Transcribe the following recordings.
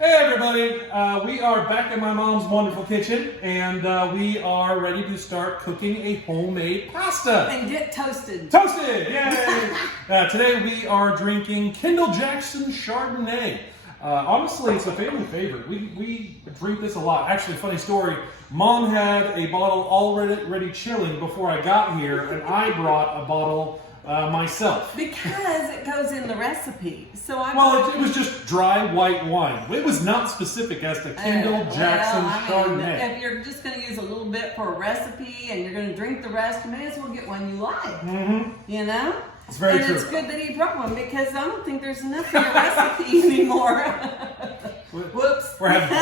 Hey everybody, we are back in my mom's wonderful kitchen and we are ready to start cooking a homemade pasta. And get toasted. Toasted, yay! Today we are drinking Kendall Jackson Chardonnay. Honestly, it's a family favorite. We drink this a lot. Actually, funny story, Mom had a bottle already chilling before I got here and I brought a bottle myself. Because it goes in the recipe. So it was just dry white wine. It was not specific as to Kendall Jackson Chardonnay. If you're just going to use a little bit for a recipe and you're going to drink the rest, you may as well get one you like. Mm-hmm. You know? It's very true. And it's good that he brought one because I don't think there's enough in the recipe anymore. Whoops. We're having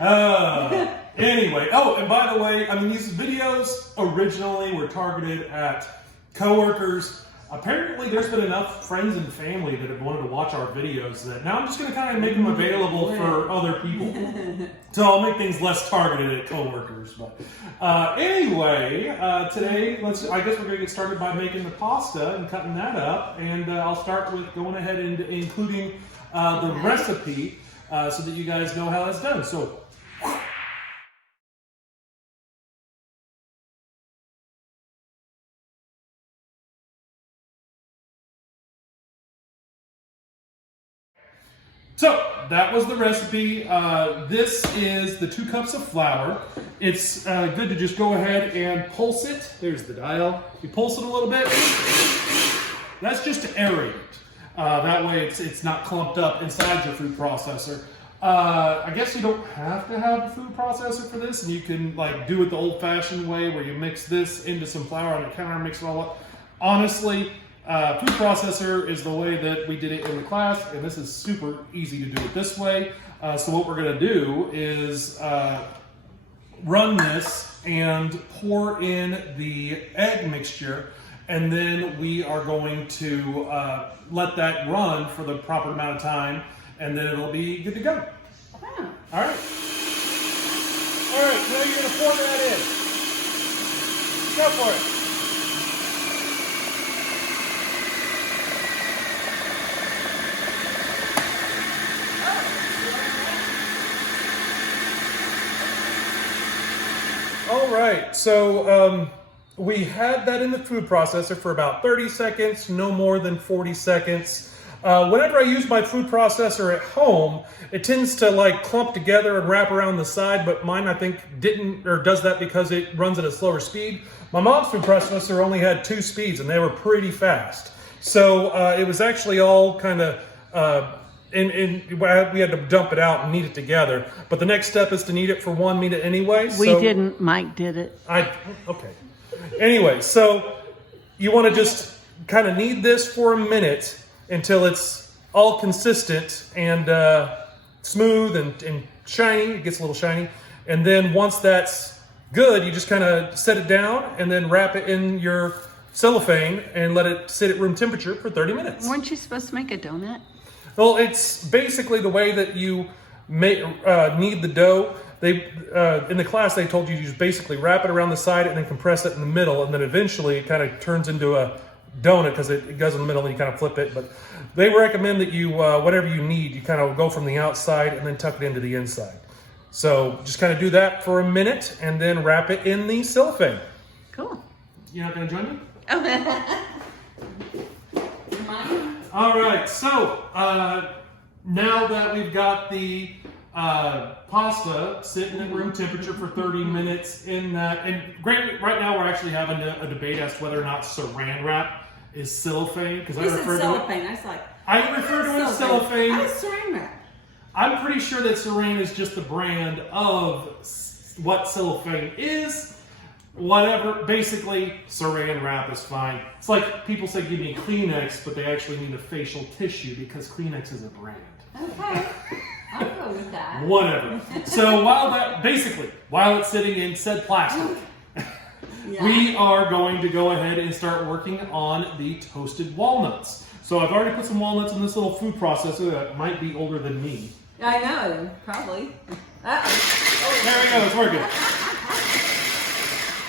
fun. Anyway, and by the way, these videos originally were targeted at coworkers. Apparently, there's been enough friends and family that have wanted to watch our videos that now I'm just going to kind of make them available for other people. So I'll make things less targeted at coworkers. But anyway, today, I guess we're going to get started by making the pasta and cutting that up. And I'll start with going ahead and including the recipe so that you guys know how that's done. So that was the recipe. This is the 2 cups of flour. It's good to just go ahead and pulse it. There's the dial. You pulse it a little bit. That's just to aerate it. That way it's not clumped up inside your food processor. I guess you don't have to have a food processor for this, and you can do it the old-fashioned way where you mix this into some flour on the counter and mix it all up. Honestly, food processor is the way that we did it in the class, and this is super easy to do it this way. So what we're going to do is run this and pour in the egg mixture, and then we are going to let that run for the proper amount of time, and then it'll be good to go. Wow. All right. All right, now you're going to pour that in. Go for it. All right, so we had that in the food processor for about 30 seconds, no more than 40 seconds. Whenever I use my food processor at home, it tends to clump together and wrap around the side, but mine I think didn't, or does that because it runs at a slower speed. My mom's food processor only had 2 speeds and they were pretty fast. So it was actually all kind of, we had to dump it out and knead it together. But the next step is to knead it for 1 minute anyway. We didn't. Mike did it. Okay. Anyway, so you want to just kind of knead this for a minute until it's all consistent and smooth and shiny. It gets a little shiny. And then once that's good, you just kind of set it down and then wrap it in your cellophane and let it sit at room temperature for 30 minutes. Weren't you supposed to make a donut? Well, it's basically the way that you knead the dough. In the class, they told you to just basically wrap it around the side and then compress it in the middle, and then eventually it kind of turns into a donut because it goes in the middle and you kind of flip it. But they recommend that you, whatever you need, you kind of go from the outside and then tuck it into the inside. So just kind of do that for a minute and then wrap it in the cellophane. Cool. You're not going to join me? Mine? All right, so now that we've got the pasta sitting at room temperature for 30 minutes in that, and right now we're actually having a debate as to whether or not saran wrap is cellophane, because I refer to it. I refer to it as cellophane. I saran wrap. I'm pretty sure that saran is just the brand of what cellophane is. Whatever, basically, saran wrap is fine. It's like people say give me Kleenex, but they actually mean a facial tissue because Kleenex is a brand. Okay, I'll go with that. Whatever. So while it's sitting in said plastic, we are going to go ahead and start working on the toasted walnuts. So I've already put some walnuts in this little food processor that might be older than me. I know, probably. Uh-oh. There we go, it's working.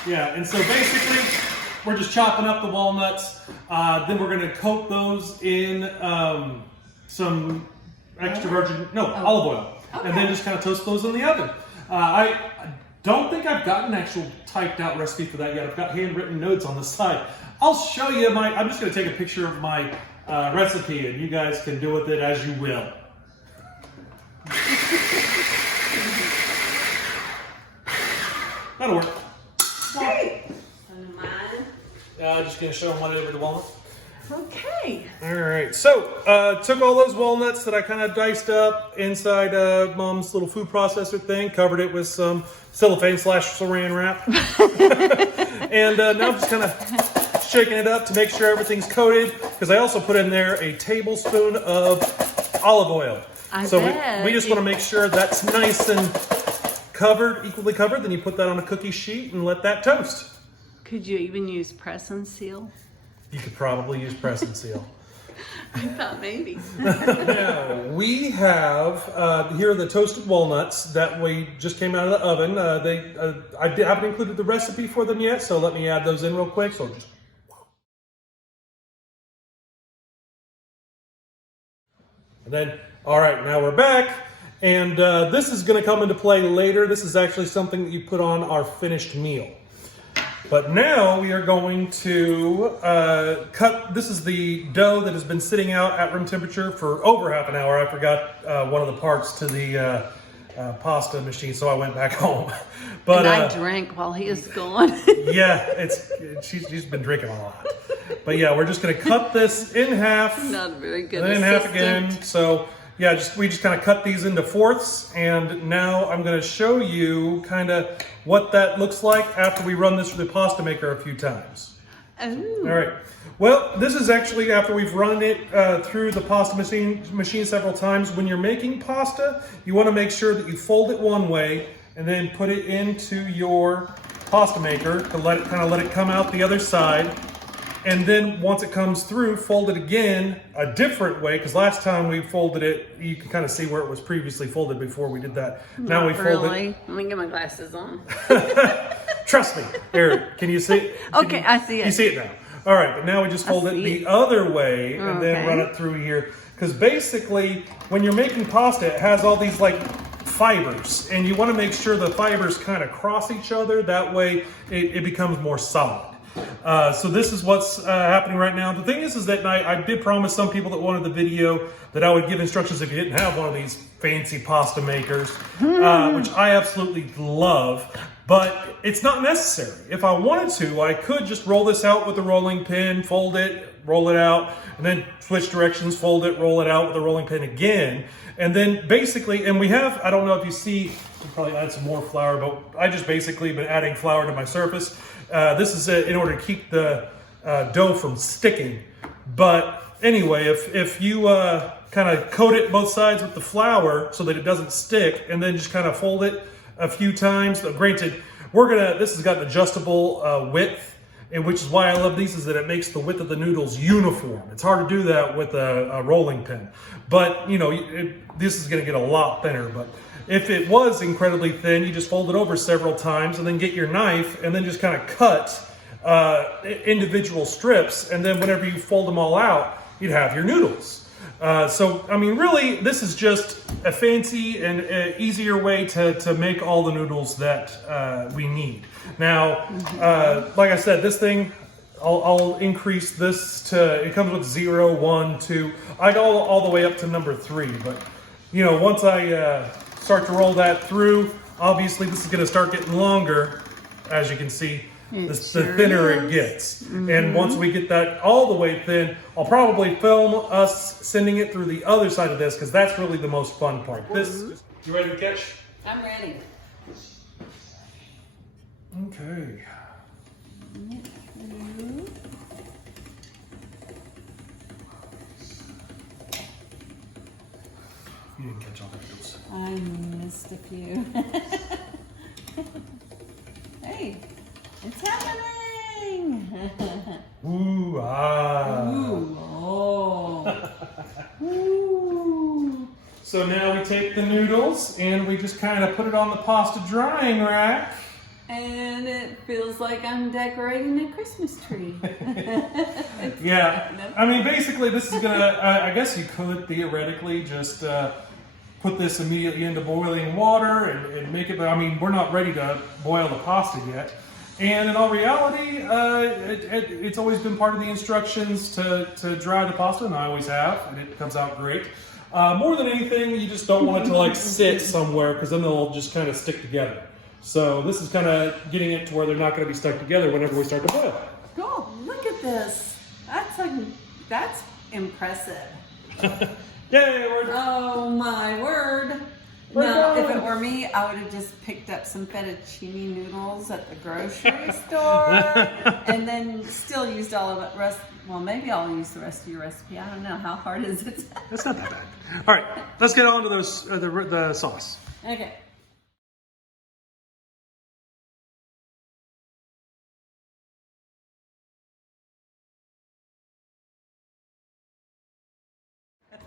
Yeah, and so basically, we're just chopping up the walnuts. Then we're going to coat those in some extra virgin, olive oil. Okay. And then just kind of toast those in the oven. I don't think I've got an actual typed out recipe for that yet. I've got handwritten notes on the side. I'll show you I'm just going to take a picture of my recipe and you guys can do with it as you will. That'll work. Hey. Just going to show them what I did with the walnut. Okay. All right, so took all those walnuts that I kind of diced up inside Mom's little food processor thing, covered it with some cellophane / saran wrap, and now I'm just kind of shaking it up to make sure everything's coated, because I also put in there a tablespoon of olive oil. We just want to make sure that's nice and covered, equally covered. Then you put that on a cookie sheet and let that toast. Could you even use press and seal? You could probably use press and seal. I thought maybe. Now, we have, here are the toasted walnuts that we just came out of the oven. I haven't included the recipe for them yet, so let me add those in real quick. So just... And then, all right, now we're back. And this is going to come into play later. This is actually something that you put on our finished meal. But now we are going to this is the dough that has been sitting out at room temperature for over half an hour. I forgot one of the parts to the pasta machine, so I went back home. But and I drank while he was gone. Yeah, she's been drinking a lot. But yeah, we're just going to cut this in half. Not a very good and then in half again. So yeah, we just kind of cut these into fourths, and now I'm going to show you kind of what that looks like after we run this through the pasta maker a few times. Oh. All right. Well, this is actually after we've run it through the pasta machine several times. When you're making pasta, you want to make sure that you fold it one way and then put it into your pasta maker to let it come out the other side. And then once it comes through, fold it again a different way, because last time we folded it, you can kind of see where it was previously folded before we did that. Now we fold it. Let me get my glasses on. Trust me. Here, can you see it? Okay, I see it. You see it now. All right, but now we just fold it the other way and then run it through here. Because basically, when you're making pasta, it has all these like fibers, and you want to make sure the fibers kind of cross each other. That way, it becomes more solid. So this is what's happening right now. The thing is that I did promise some people that wanted the video that I would give instructions if you didn't have one of these fancy pasta makers, which I absolutely love, but it's not necessary. If I wanted to, I could just roll this out with a rolling pin, fold it, roll it out, and then switch directions, fold it, roll it out with a rolling pin again. And then basically, and we have, I don't know if you see, we'll probably add some more flour, but I just basically been adding flour to my surface. This is in order to keep the dough from sticking. But anyway, if you kind of coat it both sides with the flour so that it doesn't stick, and then just kind of fold it a few times. Granted, this has got an adjustable width, and which is why I love these, is that it makes the width of the noodles uniform. It's hard to do that with a rolling pin. But, you know, this is going to get a lot thinner. But if it was incredibly thin, you just fold it over several times and then get your knife and then just kind of cut individual strips. And then whenever you fold them all out, you'd have your noodles. So, I mean, really, this is just a fancy and easier way to make all the noodles that we need. Now, like I said, this thing, I'll increase this to, it comes with 0, 1, 2. I go all the way up to number 3. But, you know, once I start to roll that through, obviously this is going to start getting longer, as you can see. The thinner it gets. And once we get that all the way thin, I'll probably film us sending it through the other side of this, because that's really the most fun part. You ready to catch? I'm ready. Okay. You didn't catch all the noodles. I missed a few. Hey. It's happening! Ooh, ah. Ooh, oh. Ooh. So now we take the noodles and we just kind of put it on the pasta drying rack. And it feels like I'm decorating a Christmas tree. Yeah. I mean, basically, this is gonna. I guess you could theoretically just put this immediately into boiling water and make it. But I mean, we're not ready to boil the pasta yet. And in all reality, it's always been part of the instructions to dry the pasta, and I always have, and it comes out great. More than anything, you just don't want it to like sit somewhere because then they'll just kind of stick together. So this is kind of getting it to where they're not going to be stuck together whenever we start to boil. Cool. Look at this. That's impressive. Yay! Oh my word. We're Now, done. if it were me, I would have just picked up some fettuccine noodles at the grocery store and then still used all of it. Well, maybe I'll use the rest of your recipe. I don't know. How hard is it? That's not that bad. All right, let's get on to those the sauce. Okay.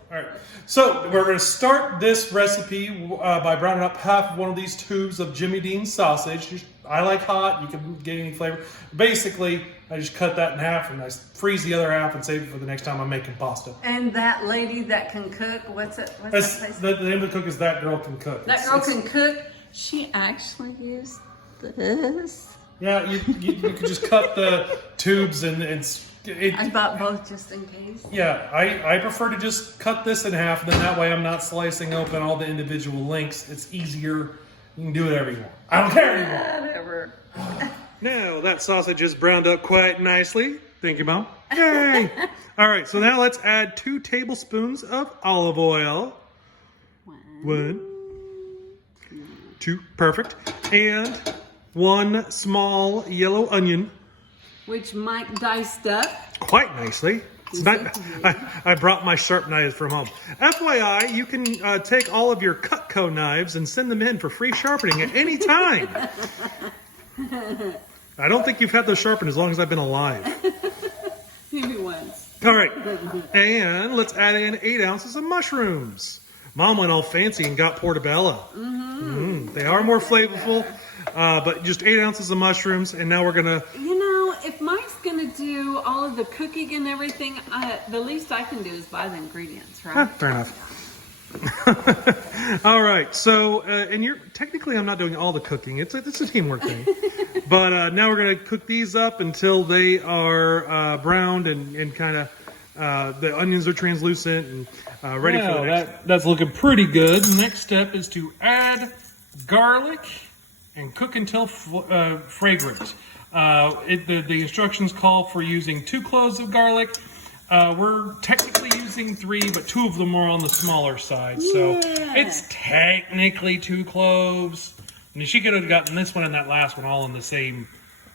All right, so we're going to start this recipe by browning up half of one of these tubes of Jimmy Dean's sausage. I like hot, you can get any flavor. Basically, I just cut that in half and I freeze the other half and save it for the next time I'm making pasta. And that lady that can cook, what's that place? The name of the cook is That Girl Can Cook. That girl can cook. She actually used this. Yeah, you could just cut the tubes and I bought both just in case. yeah, I prefer to just cut this in half, and then that way I'm not slicing open all the individual links. It's easier. You can do whatever you want. I don't care anymore. Whatever. Now that sausage is browned up quite nicely. Thank you, Mom. Yay! All right, so now let's add 2 tablespoons of olive oil. 1, 2, perfect. And 1 small yellow onion. Which Mike diced up. Quite nicely. It's not, I brought my sharp knives from home. FYI, you can take all of your Cutco knives and send them in for free sharpening at any time. I don't think you've had those sharpened as long as I've been alive. Maybe once. All right, and let's add in 8 ounces of mushrooms. Mom went all fancy and got portobello. They are more flavorful, but just 8 ounces of mushrooms, and now we're gonna... You know, if Mike's gonna do all of the cooking and everything, the least I can do is buy the ingredients, right? Fair enough. All right, so and you're technically I'm not doing all the cooking. It's a teamwork thing. But now we're gonna cook these up until they are browned and kind of the onions are translucent and ready for the next. That's looking pretty good. Next step is to add garlic and cook until fragrant. The instructions call for using 2 cloves of garlic. We're technically using 3, but 2 of them are on the smaller side, so it's technically 2 cloves. And she could have gotten this one and that last one all in the same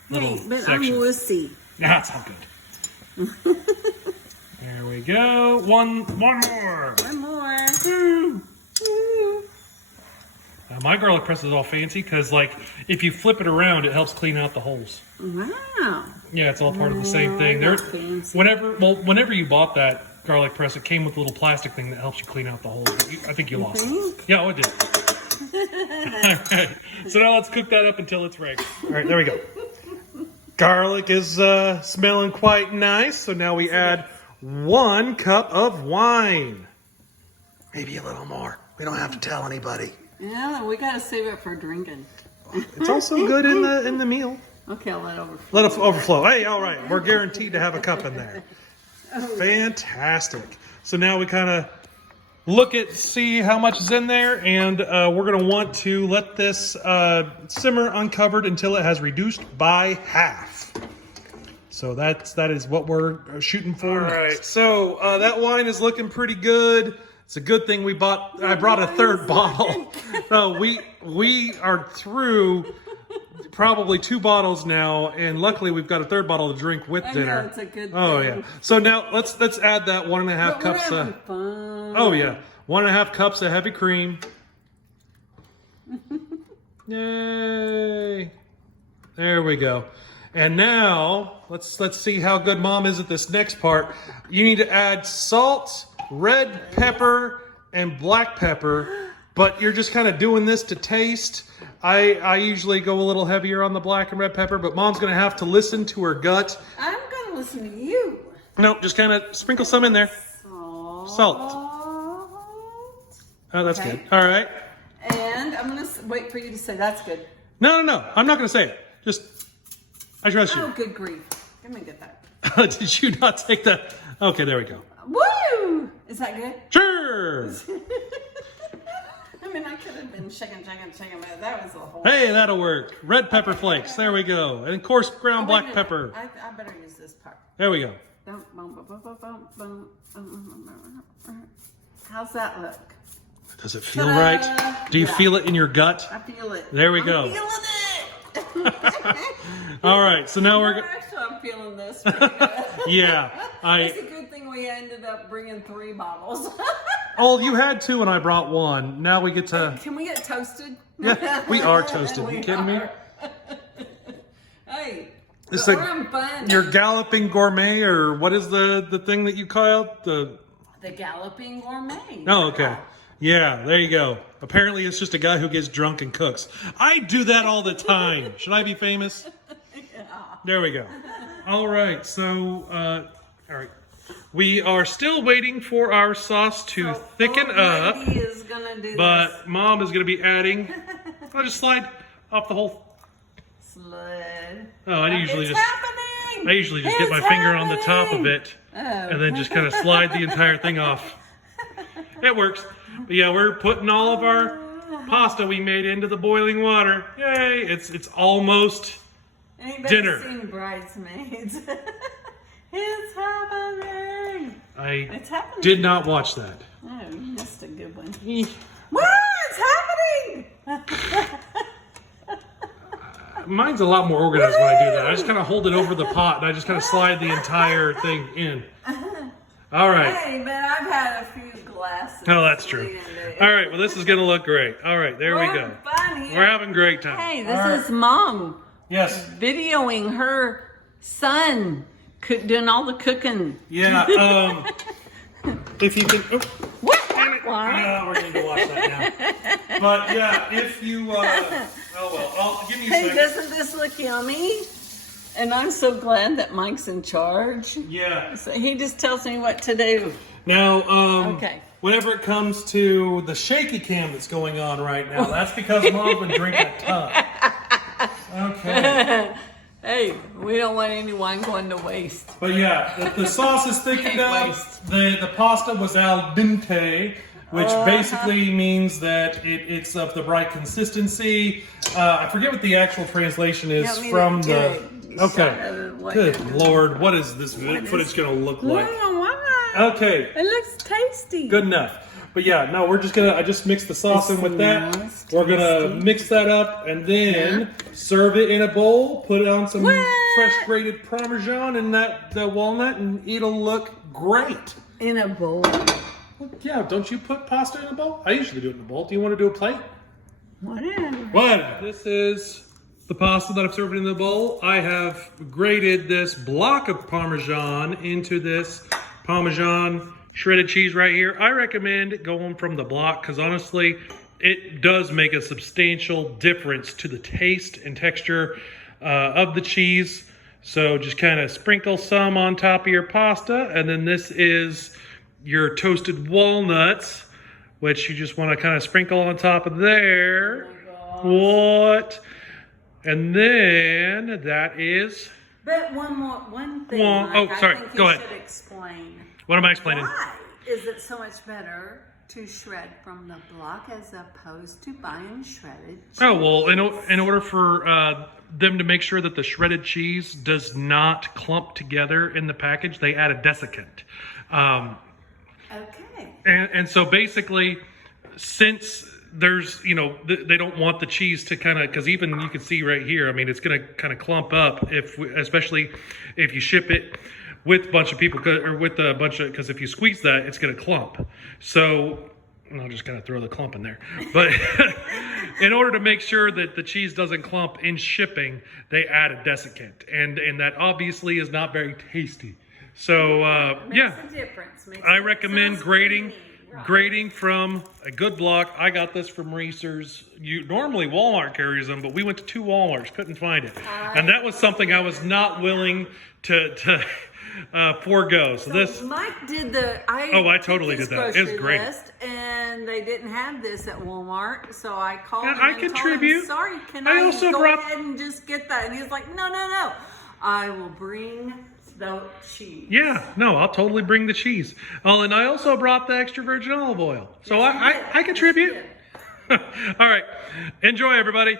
little But section. I'm wussy. That's all good. There we go. One more. One more. My garlic press is all fancy because, like, if you flip it around, it helps clean out the holes. Wow. Yeah, it's all part of the same thing. Not fancy. Whenever you bought that garlic press, it came with a little plastic thing that helps you clean out the holes. I think you lost it. Yeah, it did. All right. So now let's cook that up until it's ready. All right, there we go. Garlic is smelling quite nice. So now we add 1 cup of wine. Maybe a little more. We don't have to tell anybody. Yeah, we gotta save it for drinking. It's also good in the meal. Okay, I'll let it overflow. Let it overflow. Hey, all right. We're guaranteed to have a cup in there. Fantastic. So now we kind of see how much is in there, and we're going to want to let this simmer uncovered until it has reduced by half. So that is what we're shooting for. All right. So that wine is looking pretty good. It's a good thing I brought a 3rd bottle. So we are through probably 2 bottles now, and luckily we've got a 3rd bottle to drink with dinner. I know, it's a good thing. Oh yeah. So now let's add that 1.5 cups. We're having fun. Oh yeah, 1.5 cups of heavy cream. Yay! There we go. And now let's see how good Mom is at this next part. You need to add salt, red pepper, and black pepper, but you're just kind of doing this to taste. I usually go a little heavier on the black and red pepper, but Mom's gonna have to listen to her gut. I'm gonna listen to you. No, just kind of sprinkle some in there. Salt. Oh, that's good. All right. And I'm going to wait for you to say that's good. No. I'm not going to say it. Just, I trust you. Oh, good grief. Let me get that. Did you not take that? Okay, there we go. Woo! Is that good? Sure. I mean, I could have been shaking, but that was a whole... Hey, that'll work. Red pepper flakes. There we go. And coarse ground black pepper. I better use this part. There we go. How's that look? Does it feel right? Do you feel it in your gut? I feel it. There we go. I'm feeling it. All right, so now we're... Actually, I'm feeling this pretty good. Yeah. It's a good thing we ended up bringing 3 bottles. Oh, you had 2 and I brought 1. Now we get to... Can we get toasted? Yeah, we are toasted. You kidding me? Hey, It's we're like having fun. your galloping gourmet, or what is the thing that you call it? The galloping gourmet. Oh, okay. Yeah, there you go. Apparently it's just a guy who gets drunk and cooks. I do that all the time. Should I be famous? Yeah. There we go. All right, so, all right. We are still waiting for our sauce to thicken up, Is gonna do but this. Mom is going to be adding, I'll just slide off the whole, Slide. oh, I usually It's just, happening. I usually just get my finger on the top of it and then just kind of slide the entire thing off. It works. But yeah, we're putting all of our pasta we made into the boiling water. Yay! It's almost Anybody dinner. seen Bridesmaids? It's happening. It's happening. Did not watch that. Oh, you missed a good one. Eh. What? It's happening. Mine's a lot more organized when I do that. I just kind of hold it over the pot and I just kind of slide the entire thing in. All right. Hey, but I've had a few glasses. Oh, that's true. All right. Well, this is going to look great. All right. There we go. Fun here. We're having a great time. Hey, this All right. is Mom Yes. videoing her son doing all the cooking. Yeah. If you can. Oh, What? no, we're going to watch that now. But yeah, if you. Oh well. I'll give you a Hey, second. doesn't this look yummy? And I'm so glad that Mike's in charge. Yeah. So he just tells me what to do. Now, Okay. whenever it comes to the shaky cam that's going on right now, that's because Mom's been drinking a ton. Okay. Hey, we don't want any wine going to waste. But yeah, the sauce is thickened Can't up. waste. The pasta was al dente, which basically means that it's of the right consistency. I forget what the actual translation is Help me from to the... get Okay. Good Lord, what is this footage going to look like? Okay, It looks tasty. good enough. But yeah, no, we're just I just mixed the sauce in with that. smells We're gonna mix that up and then serve it in a bowl, put it on some fresh grated Parmesan and the walnut, and it'll look great. In a bowl. Well, yeah, don't you put pasta in a bowl? I usually do it in a bowl. Do you want to do a plate? Whatever. What? This is the pasta that I've served in the bowl. I have grated this block of Parmesan into this Parmesan shredded cheese right here. I recommend going from the block because honestly, it does make a substantial difference to the taste and texture of the cheese. So just kind of sprinkle some on top of your pasta. And then this is your toasted walnuts, which you just want to kind of sprinkle on top of there. What? And then that is... But one thing. Well, Mike, oh, sorry. I think Go you ahead. should explain. What am I explaining? Why is it so much better to shred from the block as opposed to buying shredded cheese? Oh, well, in order for them to make sure that the shredded cheese does not clump together in the package, they add a desiccant. Okay. And so basically, since there's, they don't want the cheese to kind of, because even you can see right here, I mean, it's going to kind of clump up, especially if you ship it with a bunch of people, or with a bunch of, because if you squeeze that, it's going to clump. So I'll just kind of throw the clump in there. But in order to make sure that the cheese doesn't clump in shipping, they add a desiccant. And that obviously is not very tasty. So, yeah, Makes a difference. I recommend Sounds grating. creamy. Right. Grating from a good block. I got this from Reese's. Normally Walmart carries them, but we went to 2 Walmarts, couldn't find it. And that was something I was not willing to forego. So this. Mike did the. I totally did that. It's great. List, and they didn't have this at Walmart, so I called him I and contribute. told him, sorry, can I I also go brought- ahead and just get that? And he's like, no, I will bring the cheese. Yeah, no, I'll totally bring the cheese. Oh, and I also brought the extra virgin olive oil. So I contribute. All right. Enjoy, everybody.